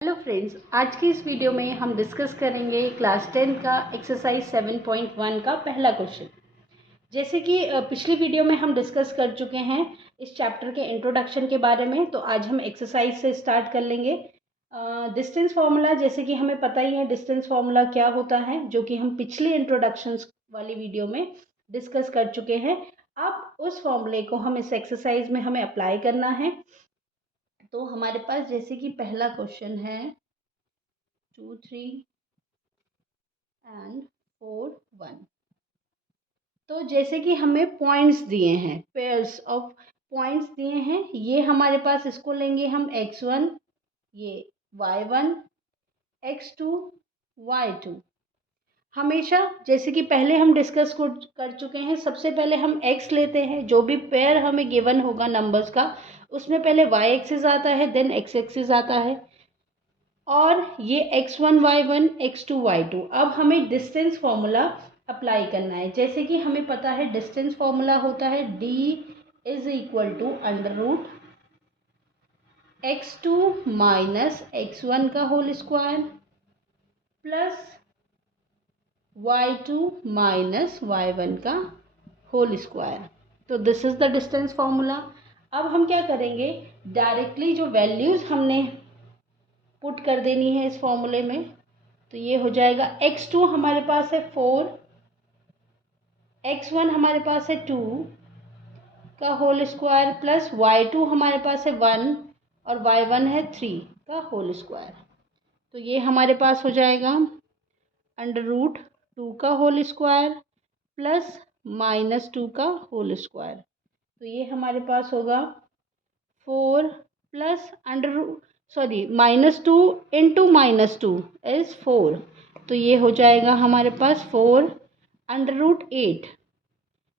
Hello friends, आज की इस वीडियो में हम डिस्कस करेंगे क्लास 10 का एक्सरसाइज 7.1 का पहला क्वेश्चन। जैसे कि पिछली वीडियो में हम डिस्कस कर चुके हैं इस चैप्टर के इंट्रोडक्शन के बारे में, तो आज हम एक्सरसाइज से स्टार्ट कर लेंगे। डिस्टेंस फार्मूला, जैसे कि हमें पता ही है डिस्टेंस फार्मूला क्या होता है, जो कि हम पिछली इंट्रोडक्शंस वाली वीडियो में डिस्कस कर चुके हैं। अब उस फॉर्मूले को हम इस एक्सरसाइज में हमें अप्लाई करना है। तो हमारे पास जैसे कि पहला क्वेश्चन है 2, 3 एंड 4, 1। तो जैसे कि हमें पॉइंट्स दिए हैं, पेयर्स ऑफ पॉइंट्स दिए हैं, ये हमारे पास इसको लेंगे हम x1, ये y1, x2, y2। हमेशा जैसे कि पहले हम डिस्कस कर चुके हैं, सबसे पहले हम x लेते हैं। जो भी पेयर हमें गिवन होगा नंबर्स का, उसमें पहले y एक्सिस आता है, देन x एक्सिस आता है, और ये x1 y1 x2 y2। अब हमें डिस्टेंस फॉर्मूला अप्लाई करना है। जैसे कि हमें पता है डिस्टेंस फॉर्मूला होता है d is equal to under root x2 minus x1 का whole square plus y2 minus y1 का होल स्क्वायर। तो this is the distance formula. अब हम क्या करेंगे, डायरेक्टली जो वैल्यूज हमने पुट कर देनी है इस फॉर्मूले में। तो ये हो जाएगा x2 हमारे पास है 4, x1 हमारे पास है 2 का होल स्क्वायर प्लस y2 हमारे पास है 1 और y1 है 3 का होल स्क्वायर। तो ये हमारे पास हो जाएगा अंडर रूट 2 का होल स्क्वायर प्लस माइनस 2 का होल स्क्वायर। तो ये हमारे पास होगा 4 plus under root -2 into -2 is 4। तो ये हो जाएगा हमारे पास 4 अंडर रूट 8।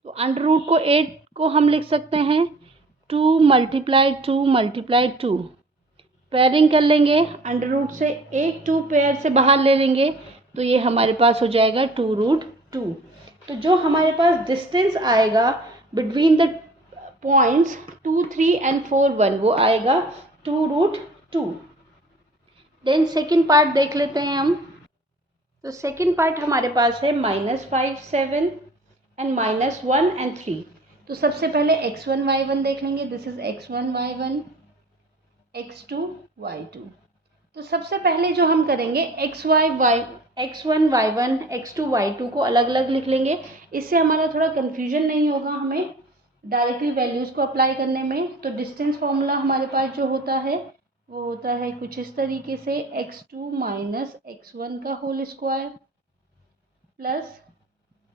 तो अंडर रूट को 8 को हम लिख सकते हैं 2 मल्टीप्लाई 2 मल्टीप्लाई 2। पेयरिंग कर लेंगे, अंडर रूट से एक 2 पेयर से बाहर ले लेंगे, तो ये हमारे पास हो जाएगा 2 रूट 2। तो जो हमारे पास डिस्टेंस आएगा बिटवीन द पॉइंट्स 2, 3 एंड 4, 1, वो आएगा 2 रूट 2। देन सेकेंड पार्ट देख लेते हैं हम। तो सेकेंड पार्ट हमारे पास है -5, 7 एंड -1 एंड 3। तो सबसे पहले x1 y1 देख लेंगे। This is x1 y1 x2 y2। तो सबसे पहले जो हम करेंगे x1 y1 x2 y2 को अलग अलग लिख लेंगे। इससे हमारा थोड़ा कन्फ्यूजन नहीं होगा हमें डायरेक्टली वैल्यूज़ को अप्लाई करने में। तो डिस्टेंस फार्मूला हमारे पास जो होता है वो होता है कुछ इस तरीके से x2 माइनस x1 का whole square plus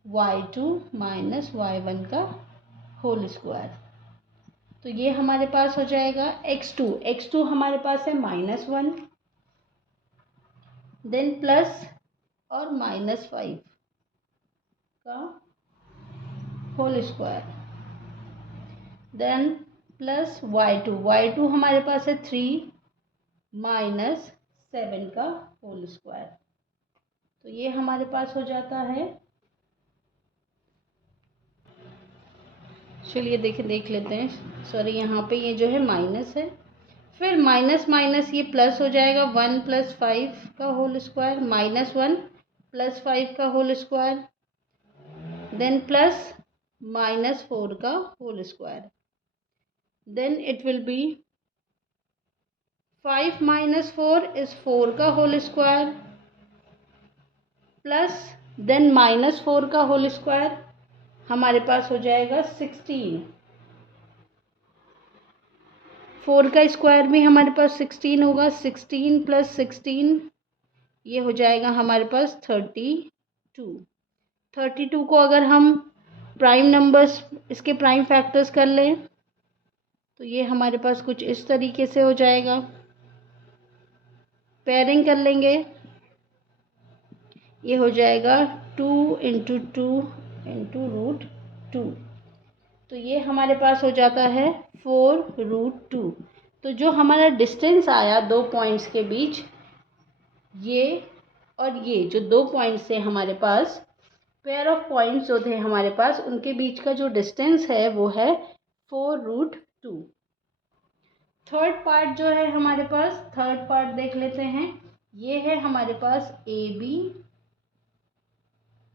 y2 minus y1 का होल स्क्वायर। तो ये हमारे पास हो जाएगा x2 हमारे पास है -1, देन प्लस और -5 का whole square, then plus y2 हमारे पास है 3 माइनस 7 का होल स्क्वायर। तो ये हमारे पास हो जाता है, चलिए देख लेते हैं। सॉरी, यहाँ पे ये जो है माइनस है, फिर माइनस माइनस ये प्लस हो जाएगा 1 प्लस 5 का होल स्क्वायर, -1 प्लस 5 का होल स्क्वायर, देन प्लस -4 का whole square. Then it will be 5 minus 4 is 4 का होल स्क्वायर प्लस देन -4 का होल स्क्वायर हमारे पास हो जाएगा 16। 4 का स्क्वायर भी हमारे पास 16 होगा, 16 प्लस 16 ये हो जाएगा हमारे पास 32। 32 को अगर हम प्राइम नंबर्स, इसके प्राइम फैक्टर्स कर लें, तो ये हमारे पास कुछ इस तरीके से हो जाएगा। पेयरिंग कर लेंगे, ये हो जाएगा 2 इंटू 2 इंटू रूट 2। तो ये हमारे पास हो जाता है 4 रूट 2। तो जो हमारा डिस्टेंस आया दो पॉइंट्स के बीच, ये और ये जो दो पॉइंट्स थे हमारे पास, पेयर ऑफ पॉइंट्स जो थे हमारे पास, उनके बीच का जो डिस्टेंस है वो है 4 रूट 2। थर्ड पार्ट जो है हमारे पास, थर्ड पार्ट देख लेते हैं। ये है हमारे पास ए बी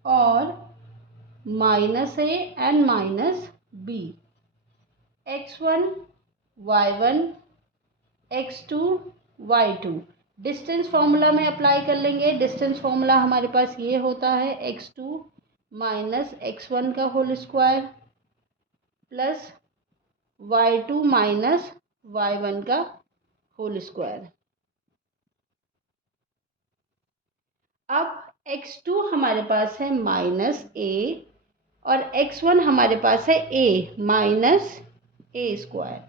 और -a and -b, x1 y1 x2 y2। Distance formula में अप्लाई कर लेंगे। डिस्टेंस फॉर्मूला हमारे पास ये होता है x2 माइनस x1 का whole square plus y2 minus y1 का होल स्क्वायर। अब x2 हमारे पास है -a और x1 हमारे पास है a minus a square,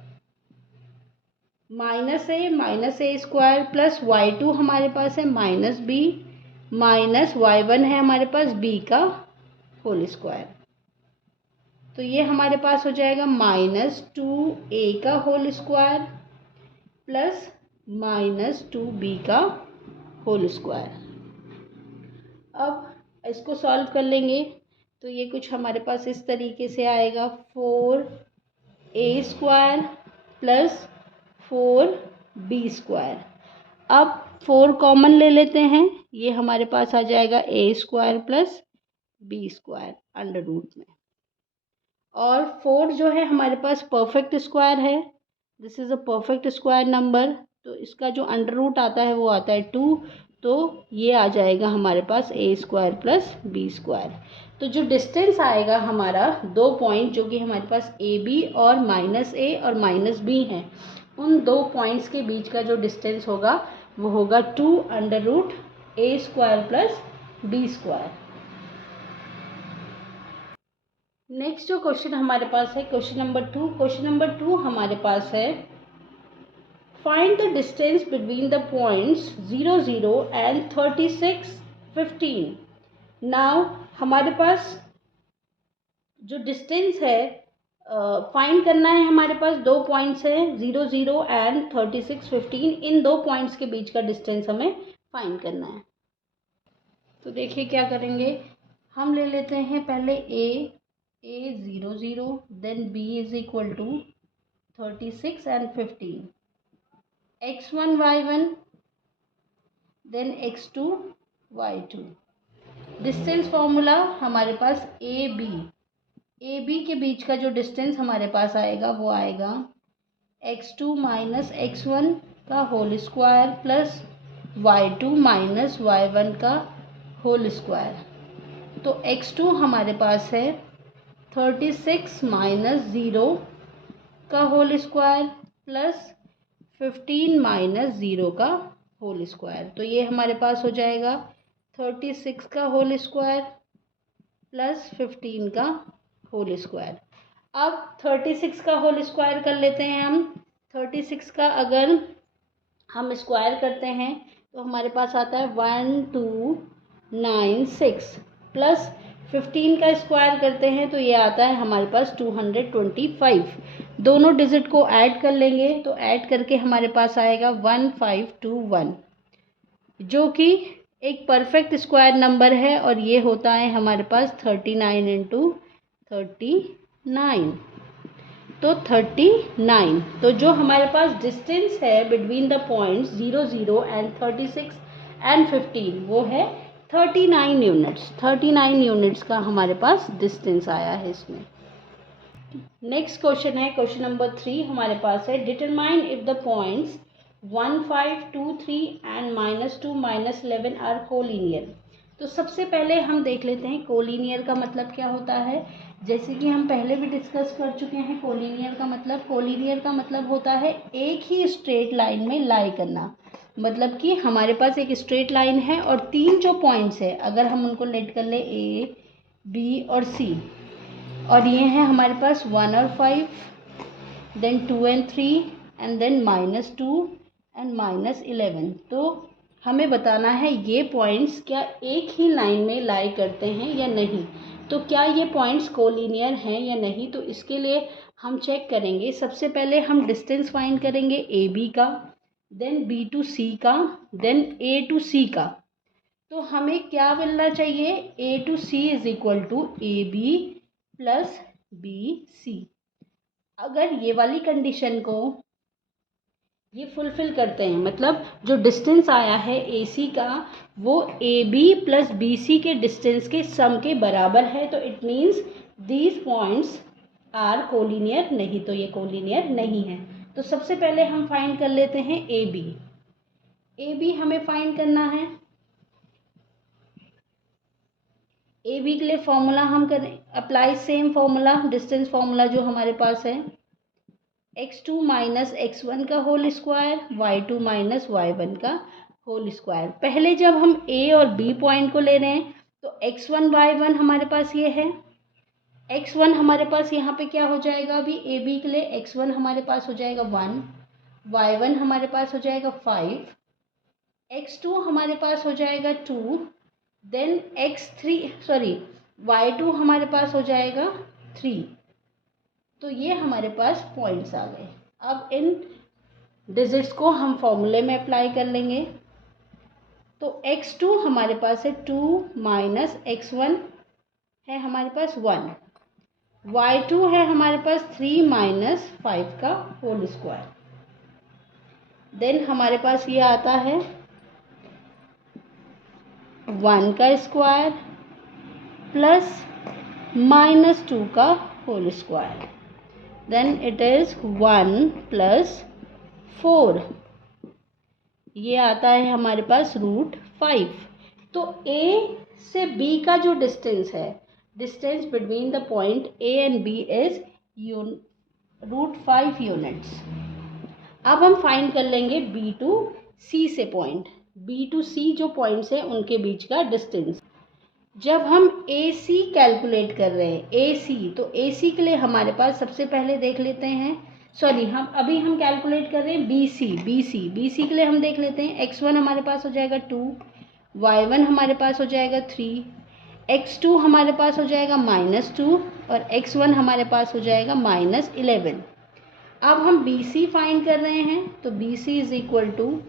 -a square plus y2 हमारे पास है -b माइनस y1 है हमारे पास b का होल स्क्वायर। तो ये हमारे पास हो जाएगा -2a का होल स्क्वायर प्लस -2b का होल स्क्वायर। अब इसको सॉल्व कर लेंगे तो ये कुछ हमारे पास इस तरीके से आएगा, 4a square plus 4b square. अब 4 कॉमन ले लेते हैं, ये हमारे पास आ जाएगा a square plus b square under root में। और 4 जो है हमारे पास परफेक्ट स्क्वायर है, this is a perfect square number, तो इसका जो अंडर रूट आता है वो आता है 2, तो ये आ जाएगा हमारे पास a square plus b square. तो जो डिस्टेंस आएगा हमारा, 2 पॉइंट जो कि हमारे पास ए बी और -a और -b हैं, उन 2 पॉइंट्स के बीच का जो डिस्टेंस होगा वो होगा 2 under root a square plus b square. Next जो क्वेश्चन हमारे पास है, क्वेश्चन नंबर 2। क्वेश्चन नंबर 2 हमारे पास है, find the distance between the points 0 0 and 36 15। Now हमारे पास जो डिस्टेंस है फाइंड करना है, हमारे पास 2 पॉइंट्स हैं 0 0 एंड 36 15। इन 2 पॉइंट्स के बीच का डिस्टेंस हमें फाइंड करना है। तो देखिए क्या करेंगे, हम ले लेते हैं पहले a 0 0, then b is equal to 36 and 15, x1 y1 then x2 y2। Distance formula हमारे पास ए बी के बीच का जो डिस्टेंस हमारे पास आएगा वो आएगा x2 माइनस x1 का whole square plus y2 minus y1 का होल स्क्वायर। तो x2 हमारे पास है 36 माइनस 0 का होल स्क्वायर प्लस 15 माइनस 0 का होल स्क्वायर। तो ये हमारे पास हो जाएगा 36 का होल स्क्वायर प्लस 15 का होल स्क्वायर। अब 36 का होल स्क्वायर कर लेते हैं हम। 36 का अगर हम स्क्वायर करते हैं तो हमारे पास आता है 1296 प्लस 15 का स्क्वायर करते हैं तो ये आता है हमारे पास 225। दोनों डिजिट को ऐड कर लेंगे तो ऐड करके हमारे पास आएगा 1521, जो कि एक परफेक्ट स्क्वायर नंबर है और ये होता है हमारे पास 39 इंटू 39, तो 39। तो जो हमारे पास डिस्टेंस है between the points 0 0 and 36 and 15 वो है 39 यूनिट्स। 39 यूनिट्स का हमारे पास डिस्टेंस आया है इसमें। नेक्स्ट क्वेश्चन है क्वेश्चन नंबर 3 हमारे पास है, determine if the points 1 5 2 3 and -2 -11 are collinear. तो सबसे पहले हम देख लेते हैं कोलिनियर का मतलब क्या होता है। जैसे कि हम पहले भी डिस्कस कर चुके हैं, कोलिनियर का मतलब होता है एक ही स्ट्रेट लाइन में लाई करना। मतलब कि हमारे पास एक स्ट्रेट लाइन है और 3 जो पॉइंट्स है अगर हम उनको लेट कर ले ए बी और सी, और ये हैं हमारे पास 1 और 5, then 2 and 3 and then -2 and -11। तो हमें बताना है ये पॉइंट्स क्या एक ही लाइन में लाई करते हैं या नहीं। तो क्या ये पॉइंट्स कोलिनियर हैं या नहीं, तो इसके लिए हम चेक करेंगे। सबसे पहले हम डिस्टेंस फाइंड करेंगे ए बी का, देन बी टू सी का, देन ए टू सी का। तो हमें क्या मिलना चाहिए, A to C is equal to A B plus B C. अगर ये वाली कंडीशन को ये फुलफिल करते हैं, मतलब जो डिस्टेंस आया है AC का वो AB प्लस BC के डिस्टेंस के सम के बराबर है। तो it means these points are collinear नहीं, तो ये कोलिनियर नहीं है। तो सबसे पहले हम फाइंड कर लेते हैं AB। AB हमें फाइंड करना है। AB के लिए फॉर्मूला हम करें, apply same formula, distance formula जो हमारे पास है, x2 माइनस x1 का whole square, y2 minus y1 का होल स्क्वायर। पहले जब हम A और B पॉइंट को ले रहे हैं तो x1 y1 हमारे पास ये है। x1 हमारे पास यहाँ पे क्या हो जाएगा, अभी AB के लिए x1 हमारे पास हो जाएगा 1, y1 हमारे पास हो जाएगा 5, x2 हमारे पास हो जाएगा 2, देन y2 हमारे पास हो जाएगा 3। तो ये हमारे पास पॉइंट्स आ गए। अब इन डिजिट्स को हम फॉर्मूले में अप्लाई कर लेंगे। तो x2 हमारे पास है 2 माइनस x1 है हमारे पास 1, y2 है हमारे पास 3 माइनस 5 का होल स्क्वायर। देन हमारे पास ये आता है 1 का स्क्वायर प्लस माइनस 2 का whole square. Then it is 1 plus 4, ये आता है हमारे पास √5। तो A से B का जो डिस्टेंस है, distance between the point A and B is √5 units. अब हम फाइंड कर लेंगे B टू C से पॉइंट, B टू C जो पॉइंट्स हैं उनके बीच का डिस्टेंस। जब हम AC कैलकुलेट कर रहे हैं, AC, तो AC के लिए हमारे पास सबसे पहले देख लेते हैं, हम कैलकुलेट कर रहे हैं BC के लिए हम देख लेते हैं। x1 हमारे पास हो जाएगा 2, y1 हमारे पास हो जाएगा 3, x2 हमारे पास हो जाएगा -2 और x1 हमारे पास हो जाएगा -11। अब हम BC फाइंड कर रहे हैं, तो BC is equal to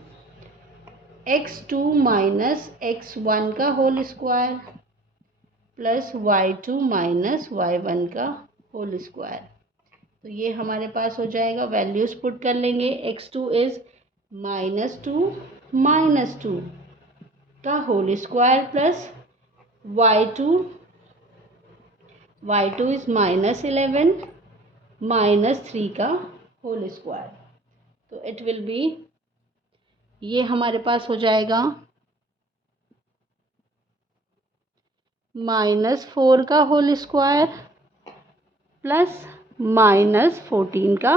x2 minus x1 का whole square plus y2 minus y1 का होल स्क्वायर। तो ये हमारे पास हो जाएगा, वैल्यूज पुट कर लेंगे। x2 इज -2 का whole square plus y2 is -11 -3 का होल स्क्वायर। तो इट विल बी, ये हमारे पास हो जाएगा -4 का होल स्क्वायर प्लस -14 का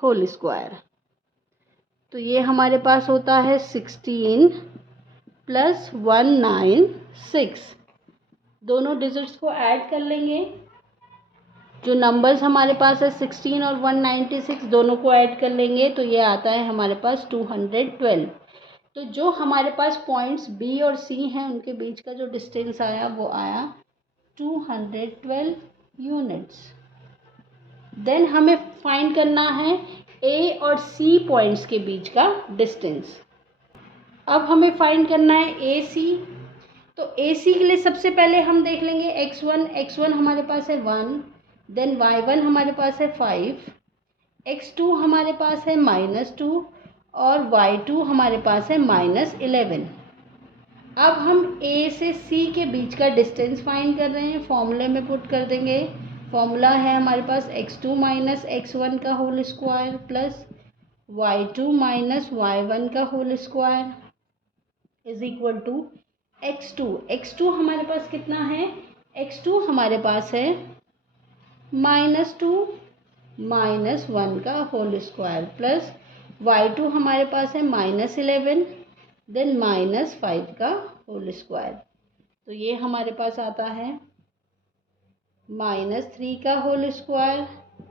होल स्क्वायर। तो ये हमारे पास होता है 16 प्लस 196। दोनों डिजिट्स को ऐड कर लेंगे। जो नंबर्स हमारे पास है 16 और 196, दोनों को ऐड कर लेंगे तो ये आता है हमारे पास 212। तो जो हमारे पास पॉइंट्स B और C हैं उनके बीच का जो डिस्टेंस आया वो आया 212 यूनिट्स। देन हमें फाइंड करना है A और C पॉइंट्स के बीच का डिस्टेंस। अब हमें फाइंड करना है AC। तो AC के लिए सबसे पहले हम देख लेंगे x1 हमारे पास है 1, देन y1 हमारे पास है 5, x2 हमारे पास है -2 और y2 हमारे पास है -11। अब हम A से C के बीच का डिस्टेंस फाइंड कर रहे हैं, फॉर्मूले में पुट कर देंगे। फॉर्मूला है हमारे पास x2 माइनस x1 का whole square plus y2 minus y1 का whole square is equal to x2 हमारे पास कितना है, x2 हमारे पास है -2 -1 का होल स्क्वायर प्लस y2 हमारे पास है -11 देन -5 का होल स्क्वायर। तो ये हमारे पास आता है -3 का होल स्क्वायर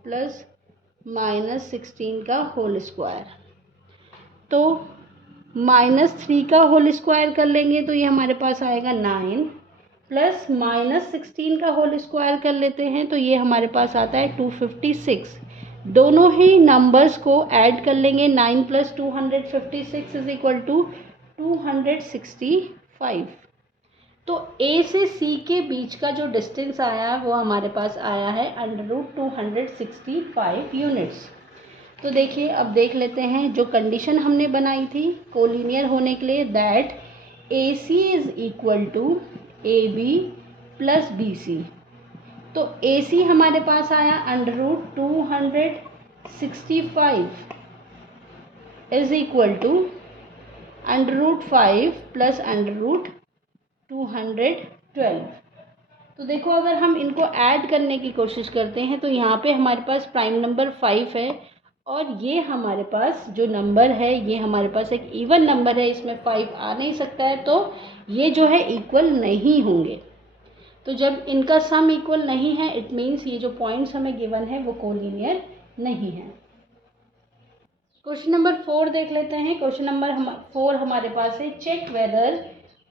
प्लस -16 का होल स्क्वायर। तो -3 का होल स्क्वायर कर लेंगे तो ये हमारे पास आएगा 9 प्लस -16 का होल स्क्वायर कर लेते हैं तो ये हमारे पास आता है 256। दोनों ही नंबर्स को ऐड कर लेंगे, 9 प्लस 256 इज इक्वल टू 265। तो A से C के बीच का जो डिस्टेंस आया वो हमारे पास आया है √265 यूनिट्स। तो देखिए अब देख लेते हैं जो कंडीशन हमने बनाई थी कोलिनियर होने के लिए, that AC is equal to AB plus BC। तो AC हमारे पास आया √265 इज इक्वल टू √5 प्लस √212। तो देखो अगर हम इनको ऐड करने की कोशिश करते हैं तो यहाँ पे हमारे पास प्राइम नंबर 5 है और ये हमारे पास जो नंबर है ये हमारे पास एक इवन नंबर है, इसमें 5 आ नहीं सकता है, तो ये जो है इक्वल नहीं होंगे। तो जब इनका सम इक्वल नहीं है इट मीन्स ये जो पॉइंट्स हमें गिवन है वो कोलिनियर नहीं है। क्वेश्चन नंबर 4 देख लेते हैं। क्वेश्चन नंबर 4 हमारे पास है, check whether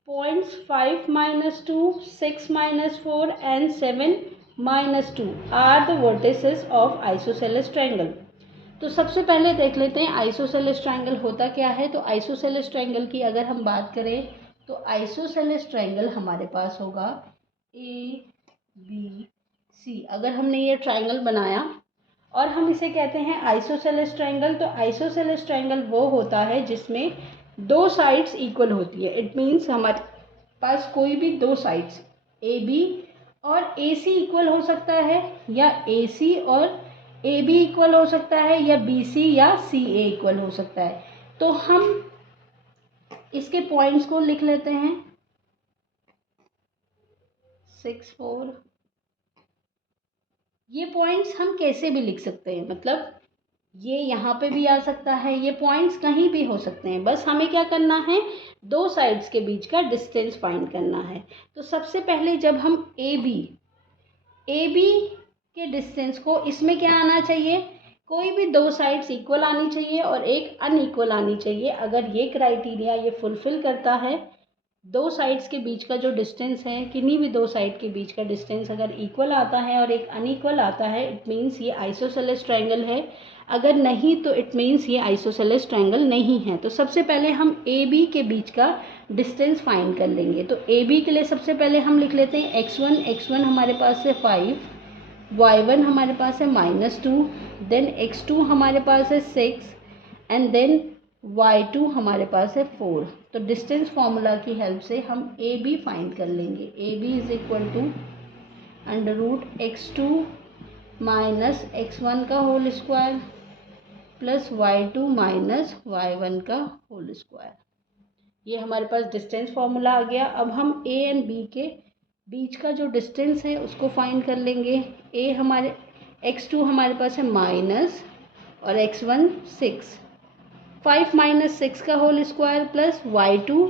points 5 - 2, 6 - 4 and 7 - 2 are the vertices of isosceles triangle. तो सबसे पहले देख लेते हैं आइसोसेलेस ट्रायंगल होता क्या है। तो आइसोसेलेस ट्रायंगल की अगर हम बात करें तो आइसोसेलेस ट्रायंगल हमारे पास होगा ABC। अगर हमने ये ट्रायंगल बनाया और हम इसे कहते हैं आइसोसेलेस ट्रायंगल, तो आइसोसेलेस ट्रायंगल वो होता है जिसमें दो साइड्स इक्वल होती है। इट मीन्स हमारे पास कोई भी दो साइड्स AB और AC इक्वल हो सकता है, या AC और AB इक्वल हो सकता है, या BC या CA इक्वल हो सकता है। तो हम इसके पॉइंट्स को लिख लेते हैं 6, 4। ये पॉइंट्स हम कैसे भी लिख सकते हैं, मतलब ये यहाँ पे भी आ सकता है, ये पॉइंट्स कहीं भी हो सकते हैं। बस हमें क्या करना है, दो साइड्स के बीच का डिस्टेंस फाइंड करना है। तो सबसे पहले जब हम AB के डिस्टेंस को, इसमें क्या आना चाहिए, कोई भी दो साइड्स इक्वल आनी चाहिए और एक अनइक्वल आनी चाहिए। अगर ये क्राइटेरिया ये फुलफिल करता है, दो साइड्स के बीच का जो डिस्टेंस है, किन्हीं भी दो साइड के बीच का डिस्टेंस अगर इक्वल आता है और एक अनइक्वल आता है, इट मीन्स ये आइसोसेलेस ट्रायंगल है। अगर नहीं तो इट मीन्स ये आइसोसेलेस ट्रायंगल नहीं है। तो सबसे पहले हम AB के बीच का डिस्टेंस फाइंड कर लेंगे। तो AB के लिए सबसे पहले हम लिख लेते हैं x1 हमारे पास है 5, y1 हमारे पास है -2, देन x2 हमारे पास है 6 एंड देन y2 हमारे पास है 4। तो डिस्टेंस फॉर्मूला की हेल्प से हम AB फाइंड कर लेंगे। AB is equal to √x2 - x1 का whole square plus y2 - y1 का होल स्क्वायर। ये हमारे पास डिस्टेंस फॉर्मूला आ गया। अब हम A एंड B के बीच का जो डिस्टेंस है उसको फाइंड कर लेंगे। x2 हमारे पास है माइनस और x1 6, 5 - 6 का होल स्क्वायर प्लस y2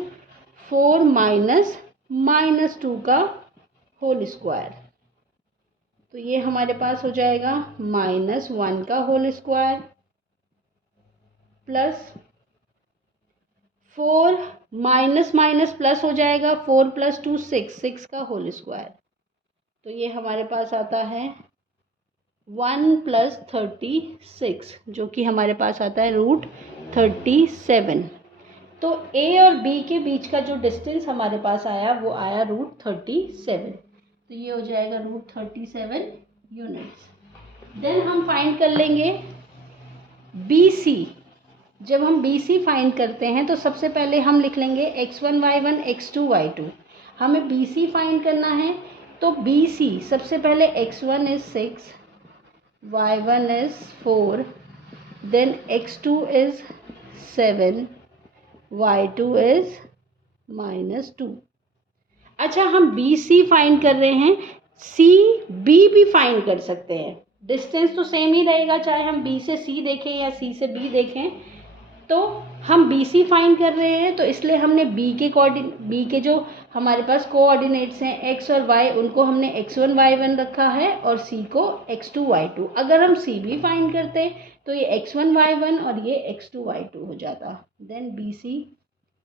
4 - -2 का होल स्क्वायर। तो ये हमारे पास हो जाएगा -1 का whole square plus 4 minus plus हो जाएगा, 4 + 2 6 का होल स्क्वायर। तो ये हमारे पास आता है 1 + 36, जो कि हमारे पास आता है √37। तो A और B के बीच का जो डिस्टेंस हमारे पास आया वो आया √37। तो ये हो जाएगा √37 यूनिट्स। देन हम फाइंड कर लेंगे BC। जब हम BC फाइंड करते हैं तो सबसे पहले हम लिख लेंगे x1 y1 x2 y2। हमें BC फाइंड करना है, तो BC सबसे पहले x1 is 6, y1 is 4, then x2 is 7, y2 is -2। अच्छा, हम BC फाइंड कर रहे हैं, CB भी फाइंड कर सकते हैं। डिस्टेंस तो सेम ही रहेगा, चाहे हम B से C देखें या C से B देखें। तो हम BC फाइंड कर रहे हैं, तो इसलिए हमने B के जो हमारे पास कोऑर्डिनेट्स हैं x और y, उनको हमने x1 y1 रखा है और C को x2 y2। अगर हम CB फाइंड करते तो ये x1 y1 और ये x2 y2 हो जाता। देन BC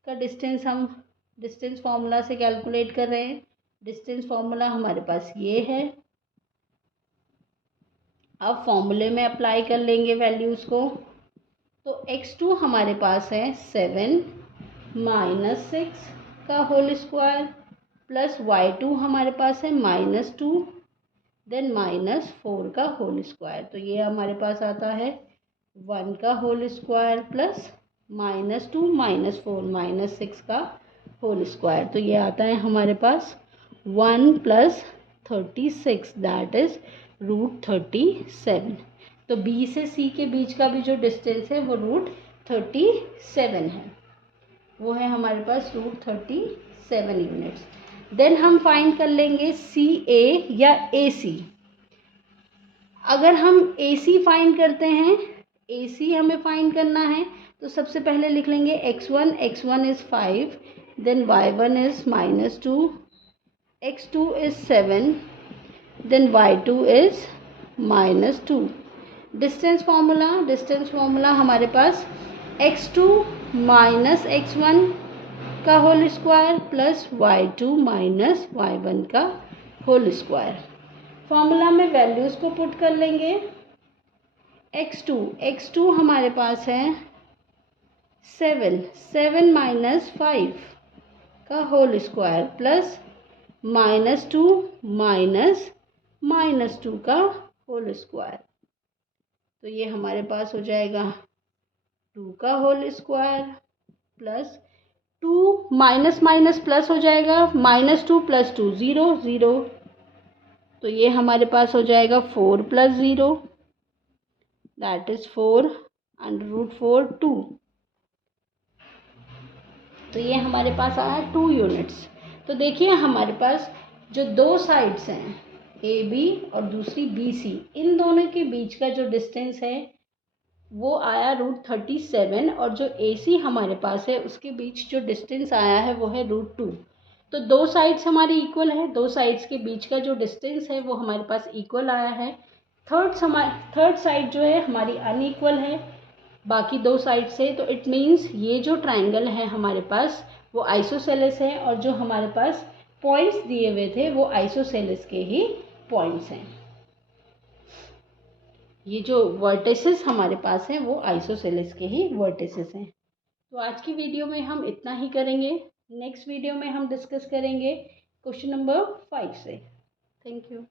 का डिस्टेंस हम डिस्टेंस फार्मूला से कैलकुलेट कर रहे हैं। डिस्टेंस फार्मूला हमारे पास ये है। अब फॉर्मूले में अप्लाई कर लेंगे वैल्यूज़ को। तो x2 हमारे पास है 7 - 6 का होल स्क्वायर प्लस y2 हमारे पास है -2 देन -4 का होल स्क्वायर। तो ये हमारे पास आता है 1 का होल स्क्वायर प्लस -2 -4 -6 का होल स्क्वायर। तो ये आता है हमारे पास 1 + 36 दैट इज़ √37। तो बी से सी के बीच का भी जो डिस्टेंस है वो √37 है, वो है हमारे पास √37 यूनिट्स। देन हम फाइंड कर लेंगे सी ए या ए सी। अगर हम ए सी फाइंड करते हैं, ए सी हमें फाइंड करना है, तो सबसे पहले लिख लेंगे x1 is 5, then y1 is -2, x2 is 7, then y2 is -2। Distance formula हमारे पास x2 - x1 का whole square plus y2 - y1 का होल स्क्वायर। फॉर्मूला में वैल्यूज़ को पुट कर लेंगे। x2 हमारे पास है 7 - 5 का होल स्क्वायर प्लस -2 -2 का होल स्क्वायर। तो ये हमारे पास हो जाएगा 2 का whole square plus 2 minus plus हो जाएगा, -2 + 2 0 0। तो ये हमारे पास हो जाएगा 4 + 0 दैट इज़ 4 √4 2। तो ये हमारे पास आया 2 यूनिट्स। तो देखिए हमारे पास जो दो साइड्स हैं ए बी और दूसरी बी सी, इन दोनों के बीच का जो डिस्टेंस है वो आया √37, और जो ए सी हमारे पास है उसके बीच जो डिस्टेंस आया है वो है √2। तो दो साइड्स हमारी इक्वल है, दो साइड्स के बीच का जो डिस्टेंस है वो हमारे पास इक्वल आया है। थर्ड साइड जो है हमारी अनइक्वल है बाकी दो साइड से। तो इट मीन्स ये जो ट्रायंगल है हमारे पास वो आइसोसेलेस है, और जो हमारे पास पॉइंट्स दिए हुए थे वो आइसोसेलेस के ही पॉइंट्स हैं। ये जो वर्टिसेस हमारे पास हैं वो आइसोसेलेस के ही वर्टिसेस हैं। तो आज की वीडियो में हम इतना ही करेंगे। नेक्स्ट वीडियो में हम डिस्कस करेंगे क्वेश्चन नंबर 5 से। Thank you.